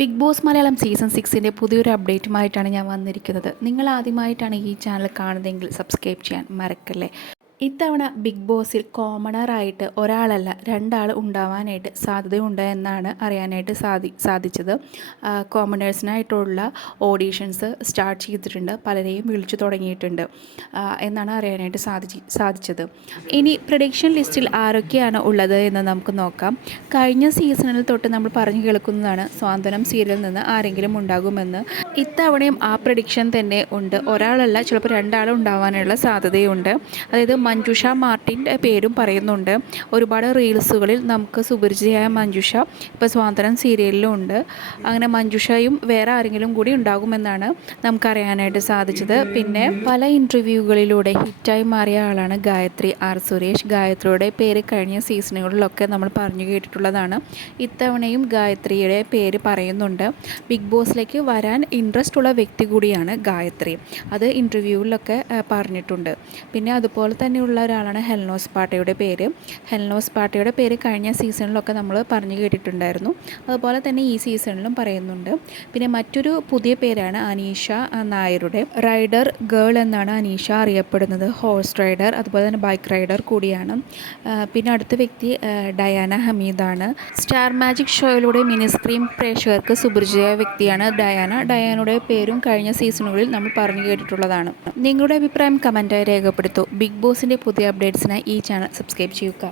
Big boss Malayalam season 6ൻ്റെ പുതിയൊരു അപ്ഡേറ്റുമായിട്ടാണ് ഞാൻ വന്നിരിക്കുന്നത്. നിങ്ങൾ ആദ്യമായിട്ടാണ് ഈ ചാനൽ കാണുന്നതെങ്കിൽ സബ്സ്ക്രൈബ് ചെയ്യാൻ മറക്കല്ലേ. ഇത്തവണ ബിഗ് ബോസിൽ കോമണറായിട്ട് ഒരാളല്ല രണ്ടാൾ ഉണ്ടാവാനായിട്ട് സാധ്യതയുണ്ട് എന്നാണ് അറിയാനായിട്ട് സാധിച്ചത്. കോമണേഴ്സിനായിട്ടുള്ള ഓഡീഷൻസ് സ്റ്റാർട്ട് ചെയ്തിട്ടുണ്ട്, പലരെയും വിളിച്ചു തുടങ്ങിയിട്ടുണ്ട് എന്നാണ് അറിയാനായിട്ട് സാധിച്ചത്. ഇനി പ്രഡിക്ഷൻ ലിസ്റ്റിൽ ആരൊക്കെയാണ് ഉള്ളത് എന്ന് നമുക്ക് നോക്കാം. കഴിഞ്ഞ സീസണിൽ തൊട്ട് നമ്മൾ പറഞ്ഞു കേൾക്കുന്നതാണ് സ്വാന്തനം സീരിയലിൽ നിന്ന് ആരെങ്കിലും ഉണ്ടാകുമെന്ന്. ഇത്തവണയും ആ പ്രഡിക്ഷൻ തന്നെ ഉണ്ട്. ഒരാളല്ല, ചിലപ്പോൾ രണ്ടാളും ഉണ്ടാവാനുള്ള സാധ്യതയുണ്ട്. അതായത് മഞ്ജുഷ മാർട്ടിൻ്റെ പേരും പറയുന്നുണ്ട്. ഒരുപാട് റീൽസുകളിൽ നമുക്ക് സുപരിചിതയായ മഞ്ജുഷ ഇപ്പോൾ സ്വാതന്ത്ര്യം സീരിയലിലും ഉണ്ട്. അങ്ങനെ മഞ്ജുഷയും വേറെ ആരെങ്കിലും കൂടി ഉണ്ടാകുമെന്നാണ് നമുക്കറിയാനായിട്ട് സാധിച്ചത്. പിന്നെ പല ഇൻ്റർവ്യൂകളിലൂടെ ഹിറ്റായി മാറിയ ആളാണ് ഗായത്രി ആർ സുരേഷ്. ഗായത്രിയുടെ പേര് കഴിഞ്ഞ സീസണുകളിലൊക്കെ നമ്മൾ പറഞ്ഞു കേട്ടിട്ടുള്ളതാണ്. ഇത്തവണയും ഗായത്രിയുടെ പേര് പറയുന്നുണ്ട്. ബിഗ് ബോസിലേക്ക് വരാൻ ഇൻട്രസ്റ്റ് ഉള്ള വ്യക്തി കൂടിയാണ് ഗായത്രി. അത് ഇൻ്റർവ്യൂവിലൊക്കെ പറഞ്ഞിട്ടുണ്ട്. പിന്നെ അതുപോലെ തന്നെയുള്ള ഒരാളാണ് ഹെൽനോസ് പാട്ടയുടെ പേര്. ഹെൽനോസ് പാട്ടയുടെ പേര് കഴിഞ്ഞ സീസണിലൊക്കെ നമ്മൾ പറഞ്ഞു കേട്ടിട്ടുണ്ടായിരുന്നു. അതുപോലെ തന്നെ ഈ സീസണിലും പറയുന്നുണ്ട്. പിന്നെ മറ്റൊരു പുതിയ പേരാണ് അനീഷ നായരുടെ. റൈഡർ ഗേൾ എന്നാണ് അനീഷ അറിയപ്പെടുന്നത്. ഹോഴ്സ് റൈഡർ, അതുപോലെ തന്നെ ബൈക്ക് റൈഡർ കൂടിയാണ്. പിന്നെ അടുത്ത വ്യക്തി ഡയാന ഹമീദാണ്. സ്റ്റാർ മാജിക് ഷോയിലൂടെ മിനി സ്ക്രീൻ പ്രേക്ഷകർക്ക് സുപരിചിതമായ വ്യക്തിയാണ് ഡയാനയുടെ പേരും കഴിഞ്ഞ സീസണുകളിൽ നമ്മൾ പറഞ്ഞു കേട്ടിട്ടുള്ളതാണ്. നിങ്ങളുടെ അഭിപ്രായം കമൻറ്റായി രേഖപ്പെടുത്തൂ. ബിഗ് ബോസിൻ്റെ പുതിയ അപ്ഡേറ്റ്സിനായി ഈ ചാനൽ സബ്സ്ക്രൈബ് ചെയ്യുക.